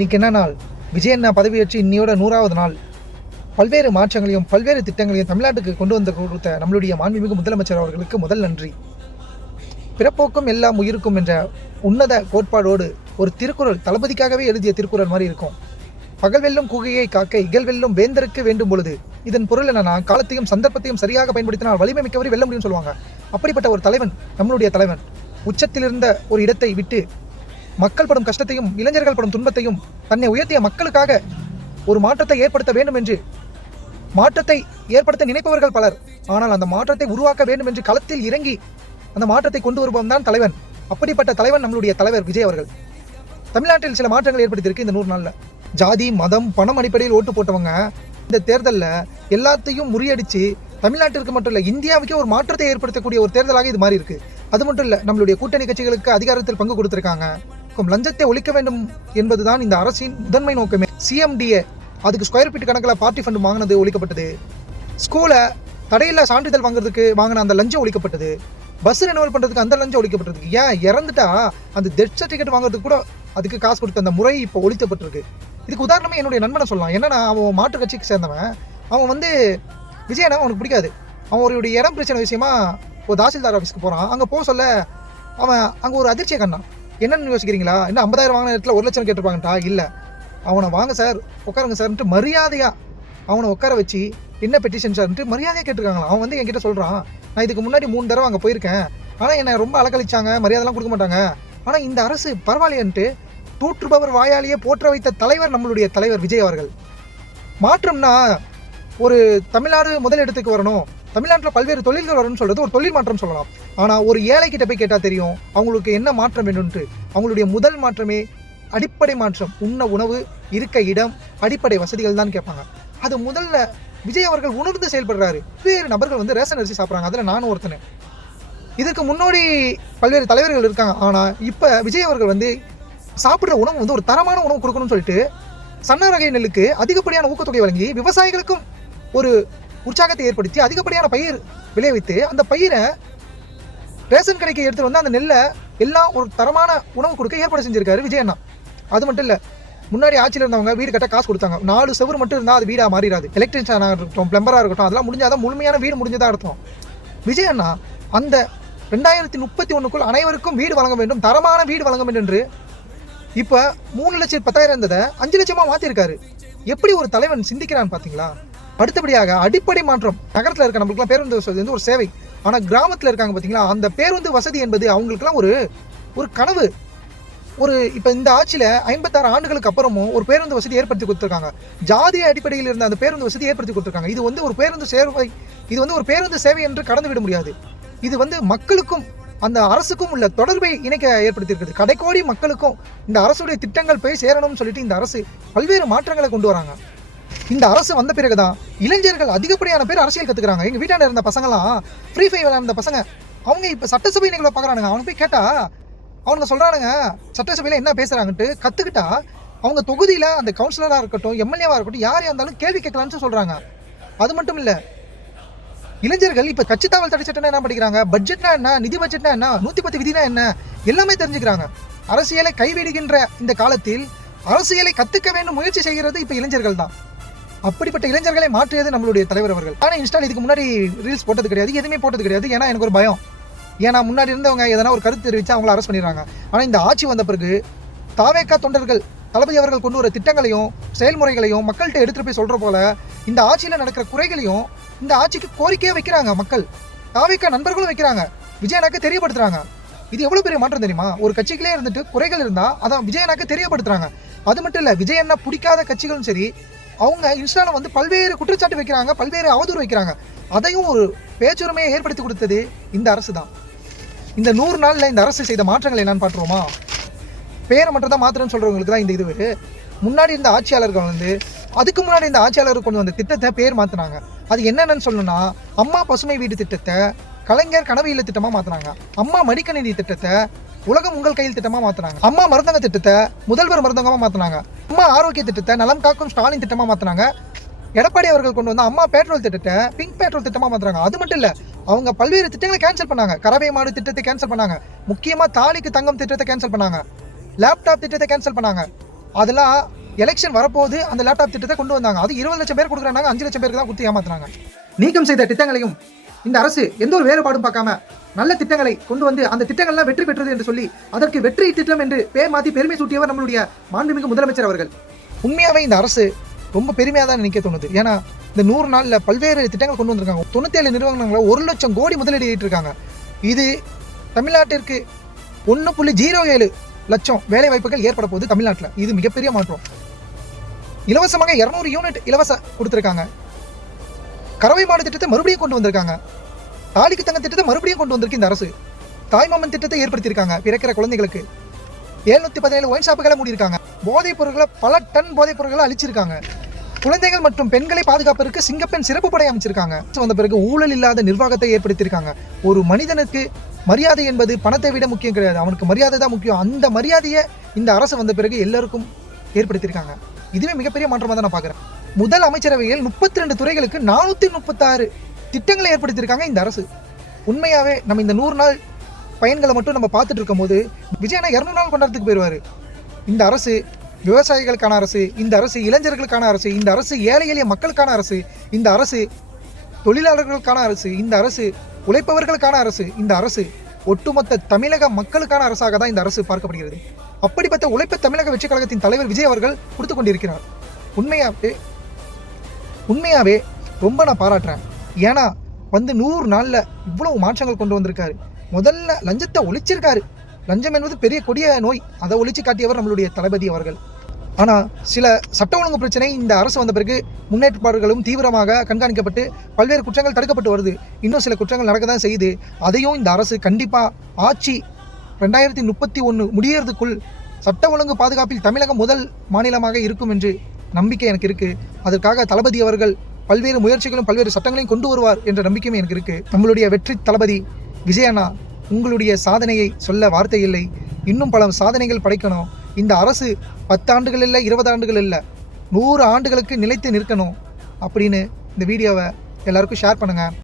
இன்னைக்கு என்ன நாள்? விஜயண்ணா பதவியேற்று இன்னையோட 100வது நாள். பல்வேறு மாற்றங்களையும் பல்வேறு திட்டங்களையும் தமிழ்நாட்டுக்கு கொண்டு வந்து கொடுத்த நம்மளுடைய மாண்புமிகு முதலமைச்சர் அவர்களுக்கு முதல் நன்றி. பிறப்போக்கும் எல்லாம் உயிருக்கும் என்ற உன்னத கோட்பாடோடு ஒரு திருக்குறள் தளபதிக்காகவே எழுதிய திருக்குறள் மாதிரி இருக்கும். பகல் வெல்லும் குகையை காக்க இகழ் வெல்லும் வேந்தருக்கு வேண்டும் பொழுது. இதன் பொருள் என்னன்னா, காலத்தையும் சந்தர்ப்பத்தையும் சரியாக பயன்படுத்தினால் வலிமை மிக்கவரை வெல்ல முடியும்னு சொல்லுவாங்க. அப்படிப்பட்ட ஒரு தலைவன் நம்மளுடைய தலைவன். உச்சத்தில் இருந்த ஒரு இடத்தை விட்டு மக்கள் படும் கஷ்டத்தையும் இளைஞர்கள் படும் துன்பத்தையும் தன்னை உயர்த்திய மக்களுக்காக ஒரு மாற்றத்தை ஏற்படுத்த வேண்டும் என்று மாற்றத்தை ஏற்படுத்த நினைப்பவர்கள் பலர். ஆனால் அந்த மாற்றத்தை உருவாக்க வேண்டும் என்று களத்தில் இறங்கி அந்த மாற்றத்தை கொண்டு வருபவன் தான் தலைவன். அப்படிப்பட்ட தலைவன் நம்மளுடைய தலைவர் விஜய் அவர்கள். தமிழ்நாட்டில் சில மாற்றங்கள் ஏற்படுத்தியிருக்கு இந்த 100 நாளில். ஜாதி மதம் பணம் அடிப்படையில் ஓட்டு போட்டவங்க இந்த தேர்தலில் எல்லாத்தையும் முறியடித்து தமிழ்நாட்டிற்கு மட்டும் இல்லை, இந்தியாவுக்கே ஒரு மாற்றத்தை ஏற்படுத்தக்கூடிய ஒரு தேர்தலாக இது மாறி இருக்கு. அது மட்டும் இல்லை, நம்மளுடைய கூட்டணி கட்சிகளுக்கு அதிகாரத்தில் பங்கு கொடுத்திருக்காங்க. லஞ்சத்தை ஒழிக்க வேண்டும் என்பதுதான் இந்த அரசின் முதன்மை நோக்கமே. சிஎம்டிஏ அதுக்கு ஸ்கொயர் ஃபீட் கணக்கில் பார்ட்டி ஃபண்ட் வாங்கினது ஒழிக்கப்பட்டது. ஸ்கூலை தடையில்லா சான்றிதழ் வாங்குறதுக்கு வாங்கின அந்த லஞ்சம் ஒழிக்கப்பட்டது. பஸ் ரெனுவல் பண்ணுறதுக்கு அந்த லஞ்சம் ஒழிக்கப்பட்டது. ஏன் இறந்துட்டா அந்த டெத் சர்டிஃபிகேட் வாங்குறதுக்கு கூட அதுக்கு காசு கொடுத்த அந்த முறை இப்போ ஒழிக்கப்பட்டிருக்கு. இதுக்கு உதாரணமே என்னுடைய நண்பனை சொல்லலாம். என்னன்னா, அவன் மாற்று கட்சிக்கு சேர்ந்தவன். அவன் விஜயனா அவனுக்கு பிடிக்காது. அவருடைய இடம் பிரச்சனை விஷயமா ஒரு தாசில்தார் ஆஃபீஸ்க்கு போகிறான். அங்கே போக சொல்ல அவன் அங்கே ஒரு அதிர்ச்சியை கண்டான். என்னென்னு யோசிக்கிறீங்களா? என்ன 50,000 வாங்கின இடத்துல 1 லட்சம் கேட்டிருப்பாங்கட்டா? இல்லை, அவனை வாங்க சார், உட்காருங்க சார்ன்ட்டு மரியாதையாக அவனை உட்கார வச்சு என்ன பெட்டிஷன் சார்ன்ட்டு மரியாதையாக கேட்டிருக்காங்களா. அவன் என்கிட்ட சொல்கிறான், நான் இதுக்கு முன்னாடி 3 தடவை அங்கே போயிருக்கேன், ஆனால் என்னை ரொம்ப அலக்கழிச்சாங்க, மரியாதைலாம் கொடுக்க மாட்டாங்க. ஆனால் இந்த அரசு பரவாயில்லையன்ட்டு தூற்றுபவர் வாயாலேயே போற்ற வைத்த தலைவர் நம்மளுடைய தலைவர் விஜய் அவர்கள். மாற்றம்னா ஒரு தமிழ்நாடு முதல் இடத்துக்கு வரணும், தமிழ்நாட்டில் பல்வேறு தொழில்கள் வரும்னு சொல்கிறது ஒரு தொழில் மாற்றம் சொல்லலாம். ஆனால் ஒரு ஏழைக்கிட்ட போய் கேட்டால் தெரியும் அவங்களுக்கு என்ன மாற்றம் வேணும்ன்ட்டு. அவங்களுடைய முதல் மாற்றமே அடிப்படை மாற்றம். உண்ண உணவு, இருக்க இடம், அடிப்படை வசதிகள் தான் கேட்பாங்க. அது முதல்ல விஜய் அவர்கள் உணர்ந்து செயல்படுறாரு. வேறு நபர்கள் ரேஷன் அரிசி சாப்பிட்றாங்க, அதில் நானும் ஒருத்தனை. இதற்கு முன்னாடி பல்வேறு தலைவர்கள் இருக்காங்க. ஆனால் இப்போ விஜய் அவர்கள் சாப்பிட்ற உணவு ஒரு தரமான உணவு கொடுக்கணும்னு சொல்லிட்டு சன்ன ரகை நெல்லுக்கு அதிகப்படியான ஊக்கத்தொகை வழங்கி விவசாயிகளுக்கும் ஒரு உற்சாகத்தை ஏற்படுத்தி அதிகப்படியான பயிர் விளைவித்து அந்த பயிரை ரேஷன் கடைக்கு எடுத்துகிட்டு அந்த நெல்லை எல்லாம் ஒரு தரமான உணவு கொடுக்க ஏற்பாடு செஞ்சிருக்காரு விஜய் அண்ணா. அது மட்டும் இல்லை, முன்னாடி ஆட்சியில் இருந்தவங்க வீடு கட்ட காசு கொடுத்தாங்க. 4 செவர் மட்டும் இருந்தால் அது வீடாக மாறிடாது. எலக்ட்ரிஷியனாக இருக்கட்டும், பிளம்பராக இருக்கட்டும், அதெல்லாம் முடிஞ்சாதான் முழுமையான வீடு முடிஞ்சதாக அர்த்தம். விஜய் அண்ணா அந்த 2031க்குள் அனைவருக்கும் வீடு வழங்க வேண்டும், தரமான வீடு வழங்க வேண்டும் என்று இப்போ 3,10,000 இருந்ததை 5 லட்சமாக மாற்றிருக்காரு. எப்படி ஒரு தலைவன் சிந்திக்கிறான்னு பார்த்தீங்களா? அடுத்தபடியாக அடிப்படை மாற்றம். நகரத்தில் இருக்க நம்மளுக்குலாம் பேருந்து வசதி ஒரு சேவை. ஆனால் கிராமத்தில் இருக்காங்க பார்த்தீங்களா, அந்த பேருந்து வசதி என்பது அவங்களுக்குலாம் ஒரு கனவு. இப்போ இந்த ஆட்சியில் 56 ஆண்டுகளுக்கு அப்புறமும் ஒரு பேருந்து வசதி ஏற்படுத்தி கொடுத்துருக்காங்க. ஜாதிய அடிப்படையில் இருந்த அந்த பேருந்து வசதி ஏற்படுத்தி கொடுத்துருக்காங்க. இது ஒரு பேருந்து சேவை, இது ஒரு பேருந்து சேவை என்று கடந்து விட முடியாது. இது மக்களுக்கும் அந்த அரசுக்கும் உள்ள தொடர்பை இணைக்க ஏற்படுத்தியிருக்குது. கடைக்கோடி மக்களுக்கும் இந்த அரசுடைய திட்டங்கள் போய் சேரணும்னு சொல்லிட்டு இந்த அரசு பல்வேறு மாற்றங்களை கொண்டு வராங்க. இந்த அரசு வந்த பிறகுதான் இளைஞர்கள் அதிகப்படியான பேர் அரசியல் கற்றுக்கிறாங்க. எங்கள் வீட்டாண்ட இருந்த பசங்களாம் ஃப்ரீ ஃபயர் விளையாண்ட பசங்க, அவங்க இப்போ சட்டசபை நிகழ்வை பார்க்குறானுங்க. அவனுக்கு போய் கேட்டால் அவனுங்க சொல்கிறானுங்க சட்டசபையில் என்ன பேசுகிறாங்கன்ட்டு. கற்றுக்கிட்டா அவங்க தொகுதியில் அந்த கவுன்சிலராக இருக்கட்டும், எம்எல்ஏவாக இருக்கட்டும், யார் இருந்தாலும் கேள்வி கேட்கலான்னு சொல்கிறாங்க. அது மட்டும் இல்லை, இளைஞர்கள் இப்போ கட்சி தாவல் தடை சட்டம்னா என்ன படிக்கிறாங்க, பட்ஜெட்னா என்ன, நிதி பட்ஜெட்னா என்ன, 110 விதினா என்ன, எல்லாமே தெரிஞ்சுக்கிறாங்க. அரசியலை கைவிடுகின்ற இந்த காலத்தில் அரசியலை கற்றுக்க வேண்டும் முயற்சி செய்கிறது இப்போ இளைஞர்கள் தான். அப்படிப்பட்ட இளைஞர்களை மாற்றியது நம்மளுடைய தலைவர் அவர்கள். ஆனால் இன்ஸ்டால் இதுக்கு முன்னாடி ரீல்ஸ் போட்டது கிடையாது, எதுவுமே போட்டது கிடையாது. ஏன்னா எனக்கு ஒரு பயம். ஏன்னா முன்னாடி இருந்தவங்க எதனா ஒரு கருத்து தெரிவித்து அவங்கள அரெஸ்ட் பண்ணிடுறாங்க. ஆனால் இந்த ஆட்சி வந்த பிறகு தாவேக்கா தொண்டர்கள் தளபதி அவர்கள் கொண்டு வர திட்டங்களையும் செயல்முறைகளையும் மக்கள்கிட்ட எடுத்துகிட்டு போய் சொல்கிற போல இந்த ஆட்சியில் நடக்கிற குறைகளையும் இந்த ஆட்சிக்கு கோரிக்கையாக வைக்கிறாங்க மக்கள். தாவேக்கா நண்பர்களும் வைக்கிறாங்க, விஜயனாக்கு தெரியப்படுத்துகிறாங்க. இது எவ்வளோ பெரிய மாற்றம் தெரியுமா? ஒரு கட்சிகளே இருந்துட்டு குறைகள் இருந்தால் அதான் விஜயனாக்கு தெரியப்படுத்துகிறாங்க. அது மட்டும் இல்லை, விஜயண்ணா பிடிக்காத கட்சிகளும் சரி, அவங்க இன்ஸ்டாவில் பல்வேறு குற்றச்சாட்டு வைக்கிறாங்க, பல்வேறு அவதூறு வைக்கிறாங்க. அதையும் ஒரு பேச்சுரிமையை ஏற்படுத்தி கொடுத்தது இந்த அரசு தான். இந்த 100 நாளில் இந்த அரசு செய்த மாற்றங்கள் என்னன்னு பார்த்துருவோமா? பேரை மட்டும் தான் மாத்திரன்னு சொல்கிறவங்களுக்கு தான் இந்த இது. முன்னாடி இருந்த ஆட்சியாளர்கள் அதுக்கு முன்னாடி இந்த ஆட்சியாளர்கள் கொண்டு வந்த திட்டத்தை பேர் மாற்றினாங்க. அது என்னென்னு சொல்லணும்னா, அம்மா பசுமை வீடு திட்டத்தை கலைஞர் கனவு இல்ல திட்டமாக மாற்றினாங்க. அம்மா மடிக்கணினி திட்டத்தை உலகம் உங்கள் கையில் திட்டமாக மாற்றினாங்க. அம்மா மருந்தக திட்டத்தை முதல்வர் மருந்தகமாக மாற்றினாங்க. அம்மா ஆரோக்கிய திட்டத்தை நலம் காக்கும் ஸ்டாலின் திட்டமாக மாற்றினாங்க. எடப்பாடி அவர்கள் கொண்டு வந்த அம்மா பெட்ரோல் திட்டத்தை பிங்க் பெட்ரோல் திட்டமாக மாற்றுறாங்க. அது மட்டும் இல்லை, அவங்க பல்வேறு திட்டங்களை கேன்சல் பண்ணாங்க. கறவை மாடு திட்டத்தை கேன்சல் பண்ணாங்க. முக்கியமாக தாலிக்கு தங்கம் திட்டத்தை கேன்சல் பண்ணாங்க. லேப்டாப் திட்டத்தை கேன்சல் பண்ணாங்க. அதெல்லாம் எலெக்ஷன் வரப்போது அந்த லேப்டாப் திட்டத்தை கொண்டு வந்தாங்க. அது 20 லட்சம் பேர் கொடுக்குறாங்க, 5 லட்சம் பேருக்கு தான் கொடுத்து ஏமாத்துறாங்க. நீக்கம் செய்த திட்டங்களையும் இந்த அரசு எந்த ஒரு வேறுபாடும் பார்க்காம நல்ல திட்டங்களை கொண்டு வந்து அந்த திட்டங்கள்லாம் வெற்றி பெற்றது என்று சொல்லி அதற்கு வெற்றி திட்டம் என்று பேர் மாற்றி பெருமை சூட்டியவர் நம்மளுடைய மாண்புமிகு முதலமைச்சர் அவர்கள். உண்மையாகவே இந்த அரசு ரொம்ப பெருமையாக தான் நினைக்க தோணுது. ஏன்னா இந்த 100 நாளில் பல்வேறு திட்டங்கள் கொண்டு வந்திருக்காங்க. 97 நிறுவனங்களை 1 லட்சம் கோடி முதலீடு ஈட்டிருக்காங்க. இது தமிழ்நாட்டிற்கு 1.07 லட்சம் வேலை வாய்ப்புகள் ஏற்பட போகுது தமிழ்நாட்டில். இது மிகப்பெரிய மாற்றம். இலவசமாக 200 யூனிட் இலவச கொடுத்துருக்காங்க. கறவை மாடு திட்டத்தை மறுபடியும் கொண்டு வந்திருக்காங்க. தாலிக்கு தங்க திட்டத்தை மறுபடியும் கொண்டு வந்திருக்கு இந்த அரசு. தாய்மாமன் திட்டத்தை ஏற்படுத்தியிருக்காங்க. பிறக்கிற குழந்தைகளுக்கு 717 ஒயின் ஷாப்புகளை மூடியிருக்காங்க. போதைப் பொருட்களை பல டன் போதைப் பொருட்களை அழிச்சிருக்காங்க. குழந்தைகள் மற்றும் பெண்களை பாதுகாப்பதற்கு சிங்கப்பெண் சிறப்பு படை அமைச்சிருக்காங்க. வந்த பிறகு ஊழல் இல்லாத நிர்வாகத்தை ஏற்படுத்தியிருக்காங்க. ஒரு மனிதனுக்கு மரியாதை என்பது பணத்தை விட முக்கியம் கிடையாது, அவனுக்கு மரியாதை தான் முக்கியம். அந்த மரியாதையை இந்த அரசு வந்த பிறகு எல்லாருக்கும் ஏற்படுத்தியிருக்காங்க. இதுவே மிகப்பெரிய மாற்றமாக தான் நான் பார்க்குறேன். முதல் அமைச்சரவையில் 32 துறைகளுக்கு 436 திட்டங்களை ஏற்படுத்தியிருக்காங்க இந்த அரசு. உண்மையாகவே நம்ம இந்த 100 நாள் பயன்களை மட்டும் நம்ம பார்த்துட்டு இருக்கும் போது விஜயனா 200 நாள் கொண்டாடத்துக்கு போயிடுவார். இந்த அரசு விவசாயிகளுக்கான அரசு, இந்த அரசு இளைஞர்களுக்கான அரசு, இந்த அரசு ஏழை எளிய மக்களுக்கான அரசு, இந்த அரசு தொழிலாளர்களுக்கான அரசு, இந்த அரசு உழைப்பவர்களுக்கான அரசு, இந்த அரசு ஒட்டுமொத்த தமிழக மக்களுக்கான அரசாக தான் இந்த அரசு பார்க்கப்படுகிறது. அப்படிப்பட்ட உழைப்பு தமிழக வெற்றி கழகத்தின் தலைவர் விஜய் அவர்கள் கொடுத்து கொண்டிருக்கிறார். உண்மையாகவே ரொம்ப நான் பாராட்டுறேன். ஏன்னா 100 நாளில் இவ்வளவு மாற்றங்கள் கொண்டு வந்திருக்காரு. முதல்ல லஞ்சத்தை ஒழிச்சிருக்காரு. லஞ்சம் என்பது பெரிய கொடிய நோய், அதை ஒழிச்சு காட்டியவர் நம்மளுடைய தளபதி அவர்கள். ஆனால் சில சட்ட ஒழுங்கு பிரச்சனை இந்த அரசு வந்த பிறகு முன்னேற்பாடுகளும் தீவிரமாக கண்காணிக்கப்பட்டு பல்வேறு குற்றங்கள் தடுக்கப்பட்டு வருது. இன்னும் சில குற்றங்கள் நடக்க தான் செய்யுது. அதையும் இந்த அரசு கண்டிப்பாக ஆட்சி 2031 முடியறதுக்குள் சட்ட ஒழுங்கு பாதுகாப்பில் தமிழகம் முதல் மாநிலமாக இருக்கும் என்று நம்பிக்கை எனக்கு இருக்குது. அதற்காக தளபதி அவர்கள் பல்வேறு முயற்சிகளும் பல்வேறு சட்டங்களையும் கொண்டு வருவார் என்ற நம்பிக்கையும் எனக்கு இருக்குது. நம்மளுடைய வெற்றி தளபதி விஜயண்ணா, உங்களுடைய சாதனையை சொல்ல வார்த்தை இல்லை. இன்னும் பல சாதனைகள் படைக்கணும். இந்த அரசு 10 ஆண்டுகள் இல்லை, 20 ஆண்டுகள் இல்லை, 100 ஆண்டுகளுக்கு நிலைத்து நிற்கணும் அப்படின்னு இந்த வீடியோவை எல்லாருக்கும் ஷேர் பண்ணுங்கள்.